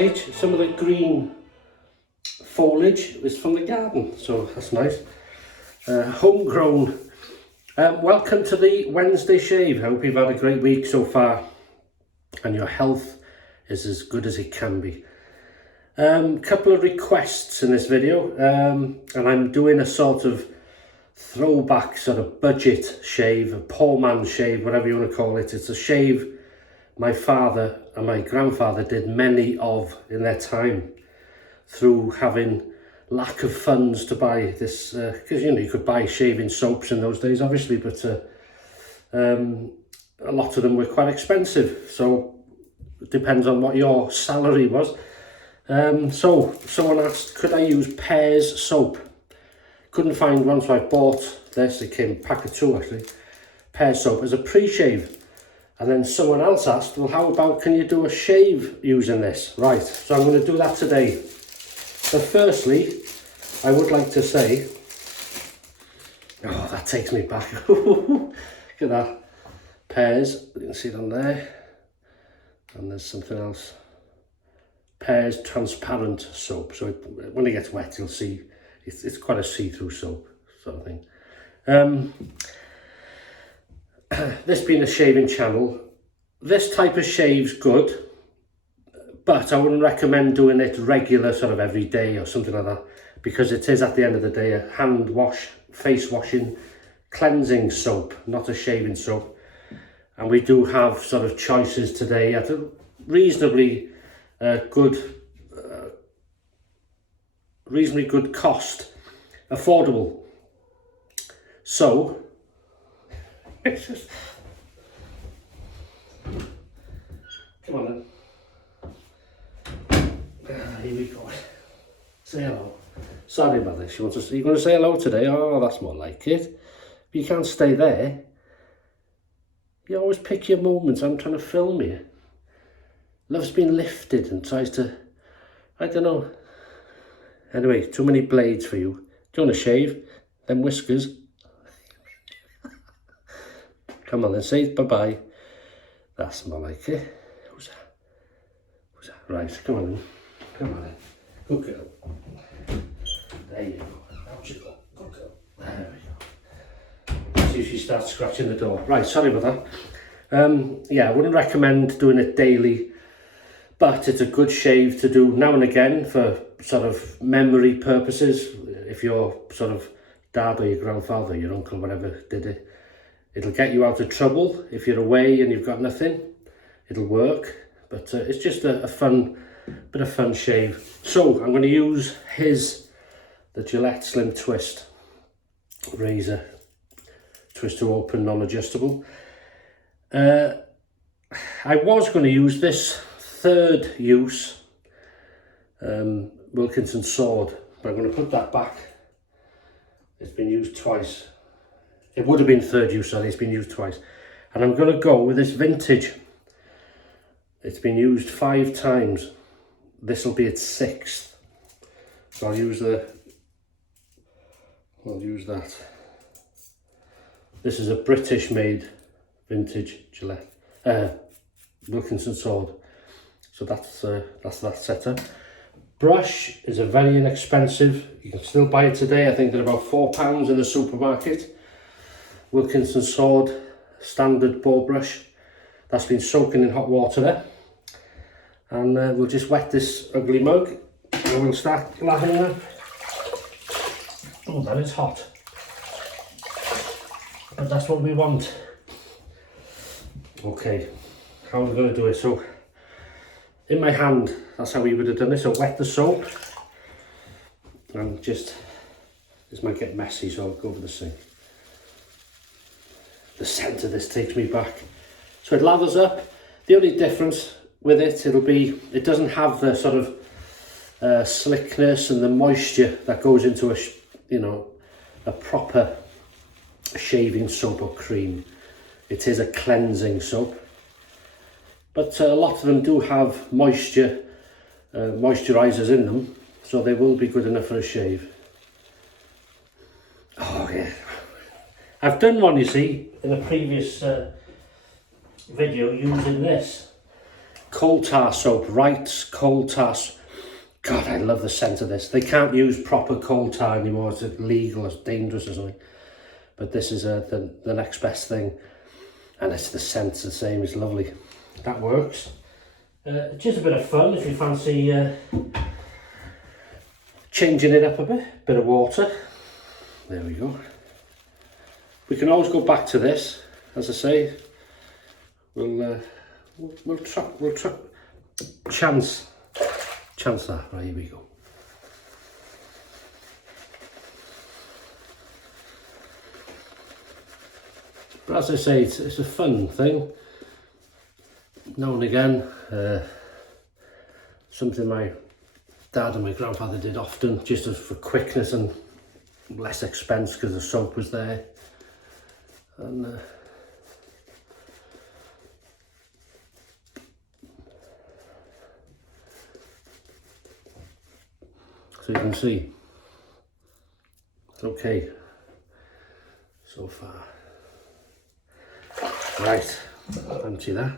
sage. Some of the green foliage is from the garden, so that's nice. Homegrown. Welcome to the Wednesday shave. I hope you've had a great week so far and your health is as good as it can be. Couple of requests in this video, and I'm doing a sort of throwback sort of budget shave, a poor man's shave, whatever you want to call it. It's a shave my father and my grandfather did many of in their time through having lack of funds to buy this, because you know, you could buy shaving soaps in those days obviously, but a lot of them were quite expensive, so it depends on what your salary was. So someone asked, could I use Pear's soap? Couldn't find one, so I bought this. It came a pack of 2 actually. Pear soap as a pre-shave. And then someone else asked, well, how about, can you do a shave using this? Right, so I'm going to do that today. But firstly, I would like to say, oh, that takes me back. Look at that. Pear's, you can see it on there. And there's something else. Pear's transparent soap. So when it gets wet, you'll see it's quite a see-through soap sort of thing. This being a shaving channel, this type of shave's good, but I wouldn't recommend doing it regular, sort of every day or something like that, because it is at the end of the day a hand wash, face washing, cleansing soap, not a shaving soap. And we do have sort of choices today at a reasonably good cost, affordable. So it's just, come on then. Here we go. Say hello. Sorry about this. You want to? You're going to say hello today? Oh, that's more like it. But you can't stay there. You always pick your moments. I'm trying to film you. Love's been lifted and tries to, I don't know. Anyway, too many blades for you. Do you want to shave? Them whiskers. Come on then, say bye-bye. That's more like it. Who's that? Who's that? Right, come on then. Come on then. Good girl. There you go. Out you go. Good girl. There we go. See if she starts scratching the door. Right, sorry about that. Yeah, I wouldn't recommend doing it daily, but it's a good shave to do now and again for sort of memory purposes. If your sort of dad or your grandfather, your uncle, whatever did it, it'll get you out of trouble. If you're away and you've got nothing, it'll work. But it's just a bit of fun shave. So I'm going to use the Gillette Slim Twist razor, twist to open, non-adjustable. I was going to use this third use Wilkinson sword, but I'm going to put that back. It's been used twice. It would have been third use, sorry, it's been used twice. And I'm going to go with this vintage. It's been used 5 times. This will be its 6th. So I'll use that. This is a British made vintage Gillette Wilkinson sword. So that's that setup. Brush is a very inexpensive. You can still buy it today. I think they're about £4 in the supermarket. Wilkinson sword, standard ball brush. That's been soaking in hot water there. And we'll just wet this ugly mug and we'll start lathering it. Oh, that is hot. But that's what we want. Okay, how are we going to do it? So, in my hand, that's how we would have done this. So wet the soap. And just, this might get messy, so I'll go over the sink. The scent of this takes me back. So it lathers up. The only difference with it, it doesn't have the sort of slickness and the moisture that goes into a proper shaving soap or cream. It is a cleansing soap, but a lot of them do have moisturizers in them, so they will be good enough for a shave. Oh yeah, I've done one, you see, in a previous video using this. coal tar soap, Wright's coal tar. God, I love the scent of this. They can't use proper coal tar anymore. It's illegal, it's dangerous or something. But this is the next best thing. And it's the scent's the same, it's lovely. That works. Just a bit of fun if you fancy changing it up a bit of water. There we go. We can always go back to this, as I say. We'll try chance that. Right, here we go. But as I say, it's a fun thing. Now and again, something my dad and my grandfather did often, just as for quickness and less expense because the soap was there. And so you can see, it's okay so far. Right, empty that.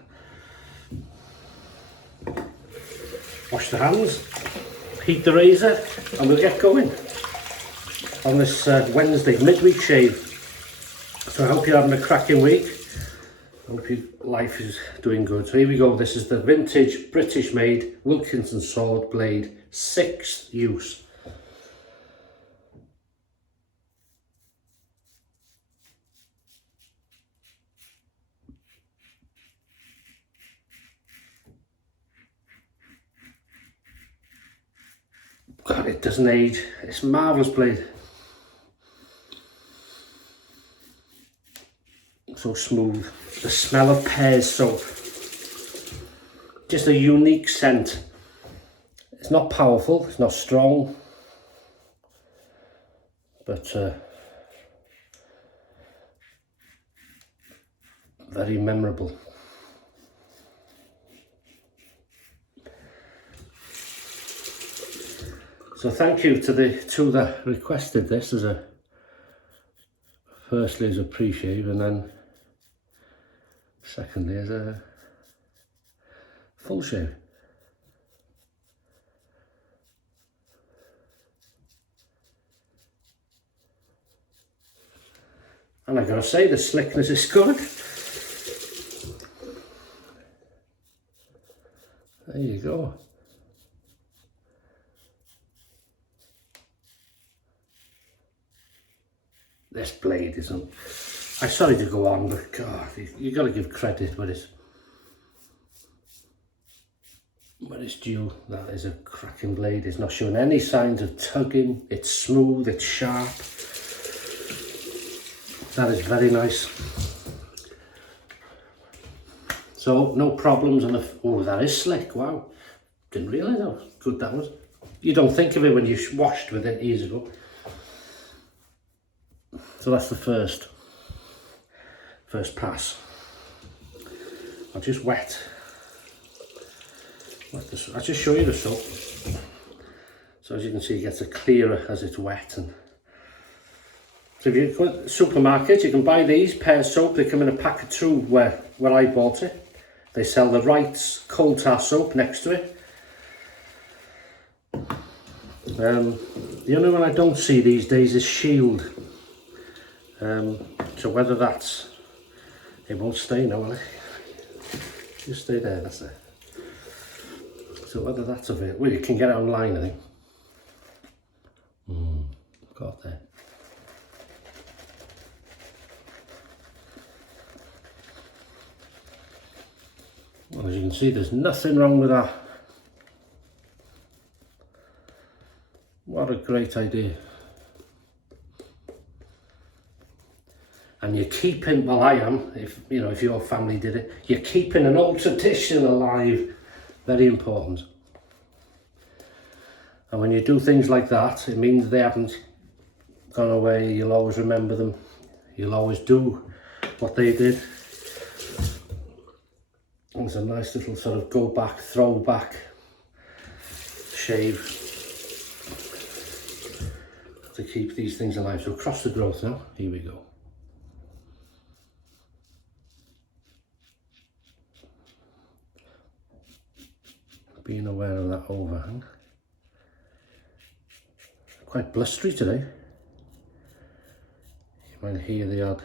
Wash the hands, heat the razor, and we'll get going on this Wednesday midweek shave. So I hope you're having a cracking week. I hope your life is doing good. So here we go. This is the vintage British made Wilkinson sword blade, 6th use. God, it doesn't age. It's a marvellous blade. So smooth. The smell of Pear's soap. Just a unique scent. It's not powerful, it's not strong, but very memorable. So thank you to the two that requested this as a, firstly as a pre-shave and then secondly as a full shave. And I gotta say, the slickness is good. There you go. This blade isn't, I'm sorry to go on, but God, you got to give credit where it's due. That is a cracking blade. It's not showing any signs of tugging. It's smooth, it's sharp. That is very nice. So no problems on the, oh, that is slick, wow. Didn't realise how good that was. You don't think of it when you washed with it years ago. So that's the first pass. I'll just wet this. I'll just show you the soap. So as you can see, it gets a clearer as it's wet. And so if you go to the supermarket, you can buy these Pear soap. They come in a pack of 2 where I bought it. They sell the Wright's coal tar soap next to it. The only one I don't see these days is Shield. So whether that's, it won't stay now, will it? Just stay there, that's it. So whether that's available, well, you can get it online, I think. Got there. Well, as you can see, there's nothing wrong with that. What a great idea. And you're keeping, well I am, if your family did it, you're keeping an old tradition alive. Very important. And when you do things like that, it means they haven't gone away. You'll always remember them. You'll always do what they did. And it's a nice little sort of go back, throwback shave to keep these things alive. So across the growth now, here we go. being aware of that overhang. Quite blustery today. You might hear the odd,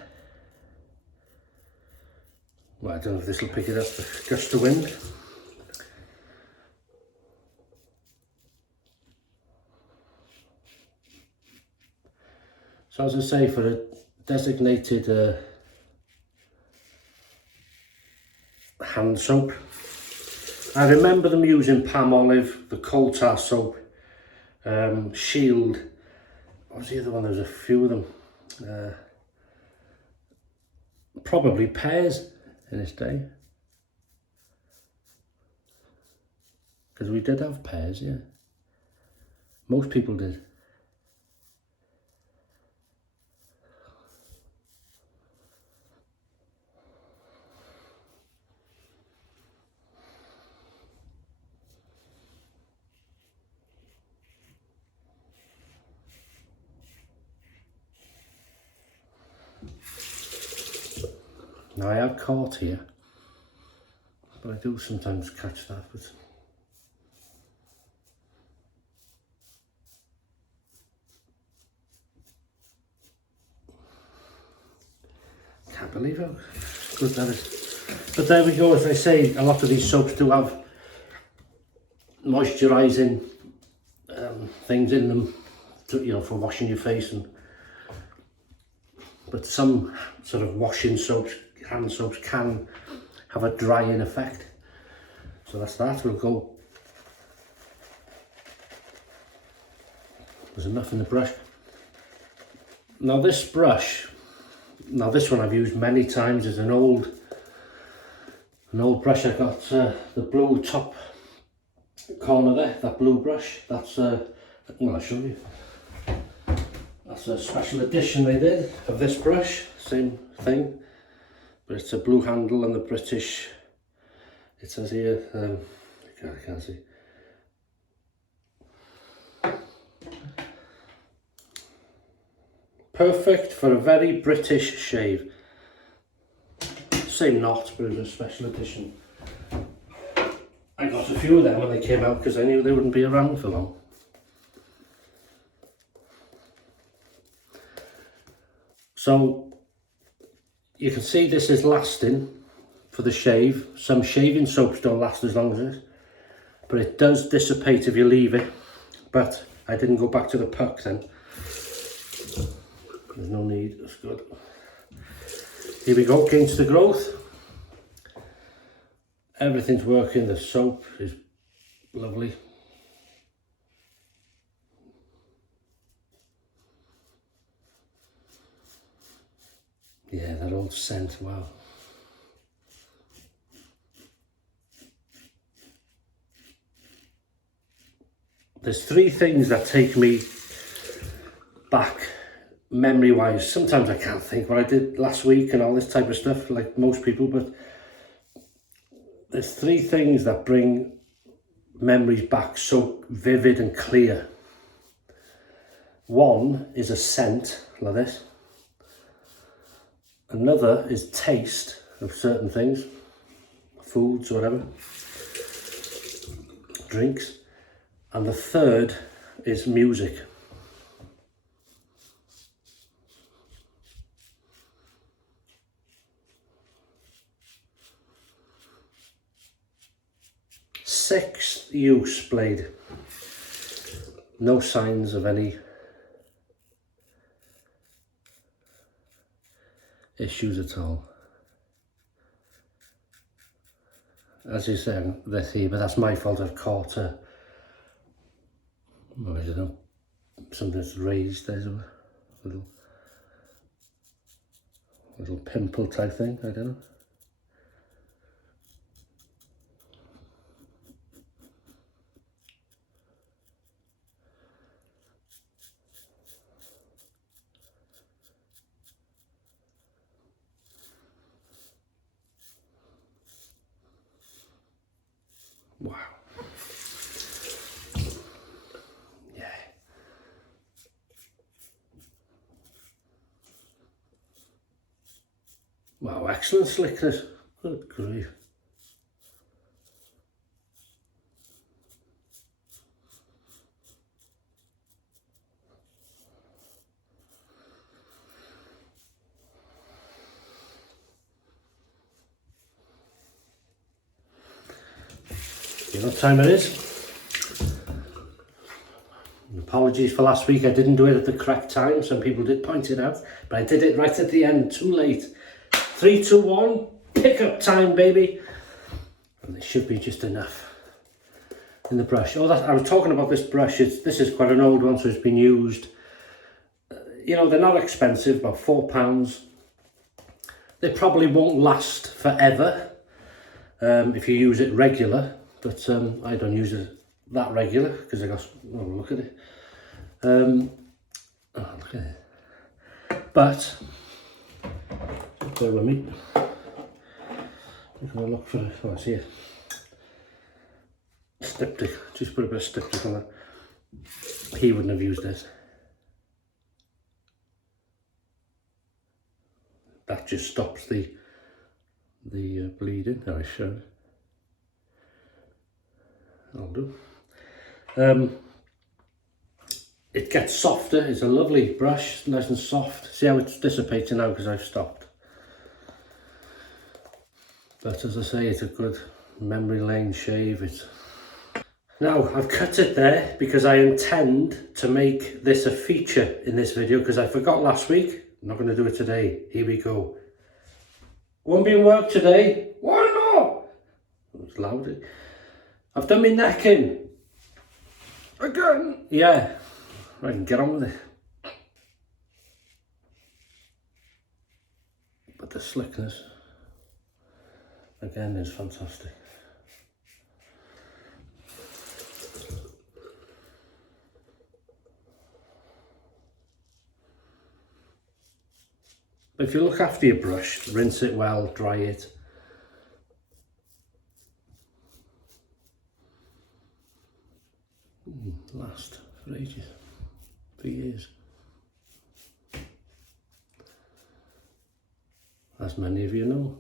well, I don't know if this will pick it up, the gust of wind. So as I say, for a designated hand soap, I remember them using Palmolive, the coal tar soap, Shield, what was the other one? There was a few of them. Probably Pears in its day. Because we did have Pears, yeah. Most people did. Now I have caught here, but I do sometimes catch that, but can't believe how good that is. But there we go, as I say, a lot of these soaps do have moisturising things in them, to, you know, for washing your face, and but some sort of washing soaps, hand soaps, can have a drying effect. So that's that. We'll go. There's enough in the brush. Now this brush, now this one I've used many times, is an old brush. I got the blue top corner there, that blue brush. That's well, I'll show you. That's a special edition they did of this brush, same thing, but it's a blue handle and the British, it says here, I can't see. Perfect for a very British shave. Same knot, but it was a special edition. I got a few of them when they came out because I knew they wouldn't be around for long. So you can see this is lasting for the shave. Some shaving soaps don't last as long as this, but it does dissipate if you leave it. But I didn't go back to the puck then. There's no need, that's good. Here we go, against the growth. Everything's working, the soap is lovely. Yeah, that old scent, wow. There's three things that take me back memory-wise. Sometimes I can't think what I did last week and all this type of stuff, like most people, but there's three things that bring memories back so vivid and clear. One is a scent, like this. Another is taste of certain things, foods or whatever, drinks. And the third is music. Sixth use blade. No signs of any issues at all. As you say, this here, but that's my fault. I've caught a, well, I don't know, something that's raised. There's a little pimple type thing, I don't know. Wow. Yeah. Wow, excellent slickness. Good grief. You know what time it is? Apologies for last week, I didn't do it at the correct time. Some people did point it out, but I did it right at the end, too late. 3, 2, 1, pick up time, baby. And there should be just enough in the brush. Oh, I was talking about this brush. This is quite an old one, so it's been used. You know, they're not expensive, about £4. They probably won't last forever if you use it regular, but I don't use it that regular because I got, oh, look at it. Oh, look at it. But bear with me. I'm going to look for it. Oh, it's here. Styptic. Just put a bit of styptic on that. He wouldn't have used this. That just stops the bleeding. Oh, I should. I'll do. It gets softer. It's a lovely brush, nice and soft. See how it's dissipating now because I've stopped. But as I say, it's a good memory lane shave. Now I've cut it there because I intend to make this a feature in this video because I forgot last week. I'm not going to do it today. Here we go. Won't be in work today. Why not? It's loud. I've done my neck in. Again. Yeah. I can get on with it. But the slickness, again, is fantastic. But if you look after your brush, rinse it well, dry it. Last for ages, for years. As many of you know.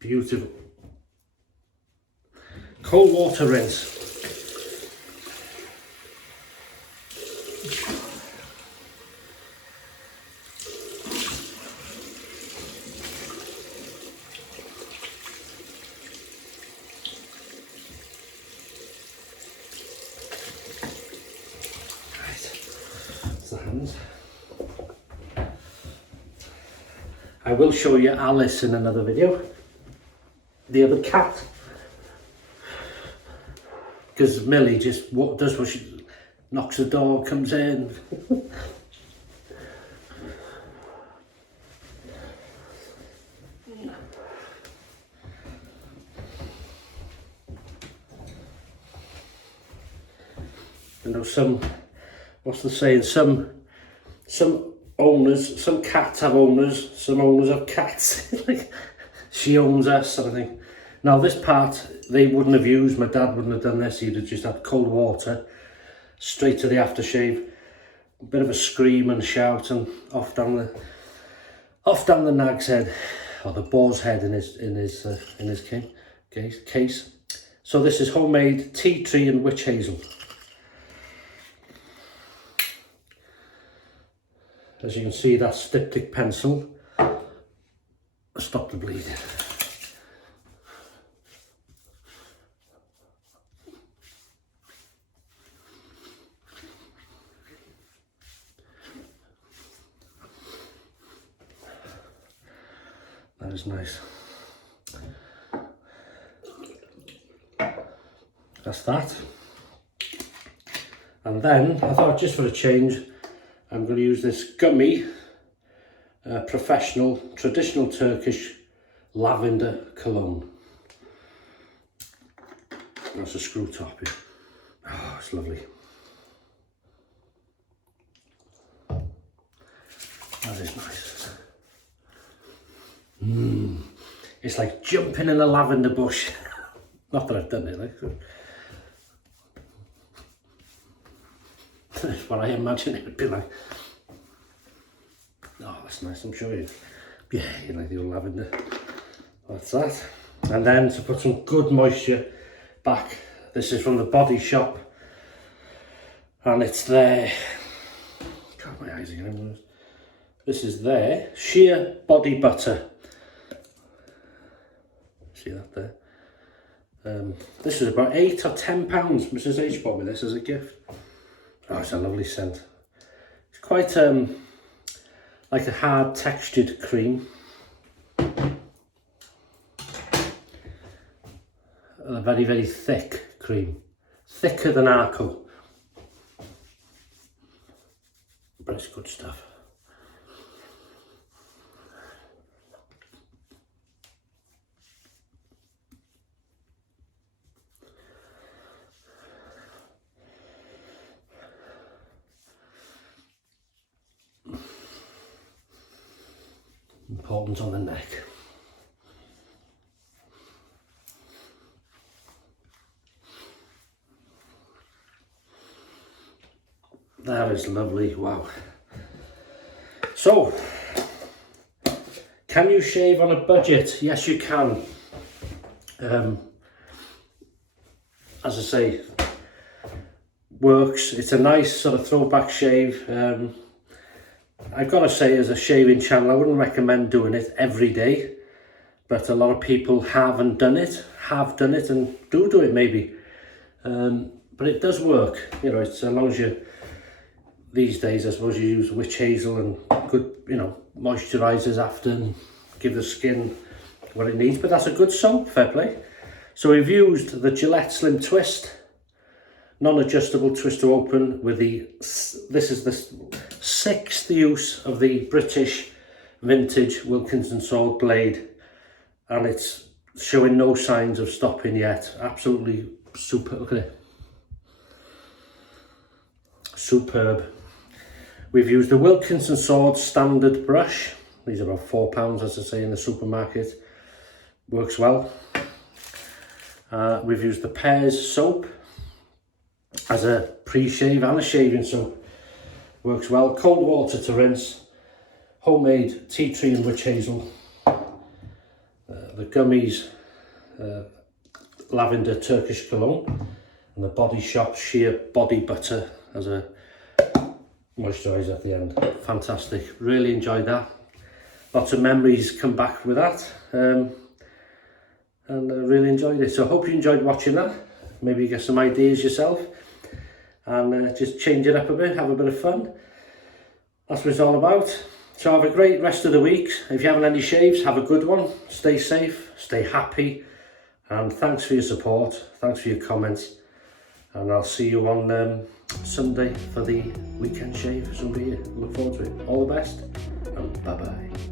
Beautiful. Cold water rinse. Right, that's the hands. I will show you Alice in another video. The other cat, because Millie just does what she knocks the door, comes in. You know, what's the saying? Some owners, some cats have owners, some owners have cats. Like, she owns us, sort of thing. Now this part, they wouldn't have used, my dad wouldn't have done this, he'd have just had cold water, straight to the aftershave, a bit of a scream and shout, and off down the nag's head, or the boar's head in his case. So this is homemade tea tree and witch hazel. As you can see, that styptic pencil stop the bleeding. That is nice. That's that. And then I thought, just for a change, I'm going to use this gummy professional traditional Turkish lavender cologne. That's a screw top here. Oh, it's lovely. That is nice. It's like jumping in a lavender bush. Not that I've done it, like. That's what I imagine it would be like. Oh, that's nice, I'm sure you. Yeah, you like the old lavender. That's that. And then to put some good moisture back, this is from the Body Shop, and it's their, God, my eyes are getting, this is their sheer body butter. See that there? This was about £8 or £10. Mrs H bought me this as a gift. Oh, it's a lovely scent. It's quite like a hard textured cream. A very, very thick cream. Thicker than Arco. But it's good stuff. Important on the neck. That is lovely, wow. So, can you shave on a budget? Yes, you can. As I say, works. It's a nice sort of throwback shave. I've got to say, as a shaving channel, I wouldn't recommend doing it every day, but a lot of people haven't done it, and do it maybe. But it does work, you know, it's as long as you, these days I suppose you use witch hazel and good, you know, moisturisers after and give the skin what it needs, but that's a good soap, fair play. So we've used the Gillette Slim Twist, non-adjustable twist to open with the, this is the 6th use of the British vintage Wilkinson sword blade, and it's showing no signs of stopping yet. Absolutely super, look at it. Superb. We've used the Wilkinson sword standard brush. These are about £4, as I say, in the supermarket. Works well. We've used the Pear's soap as a pre-shave and a shaving soap. Works well. Cold water to rinse. Homemade tea tree and witch hazel. The gummies, lavender Turkish cologne, and the Body Shop sheer body butter as a moisturiser at the end. Fantastic. Really enjoyed that. Lots of memories come back with that. And I really enjoyed it. So I hope you enjoyed watching that. Maybe you get some ideas yourself and just change it up a bit, have a bit of fun. That's what it's all about. So have a great rest of the week. If you haven't any shaves, have a good one. Stay safe, stay happy, and thanks for your support. Thanks for your comments. And I'll see you on Sunday for the weekend shave. Somebody here. Look forward to it. All the best, and bye-bye.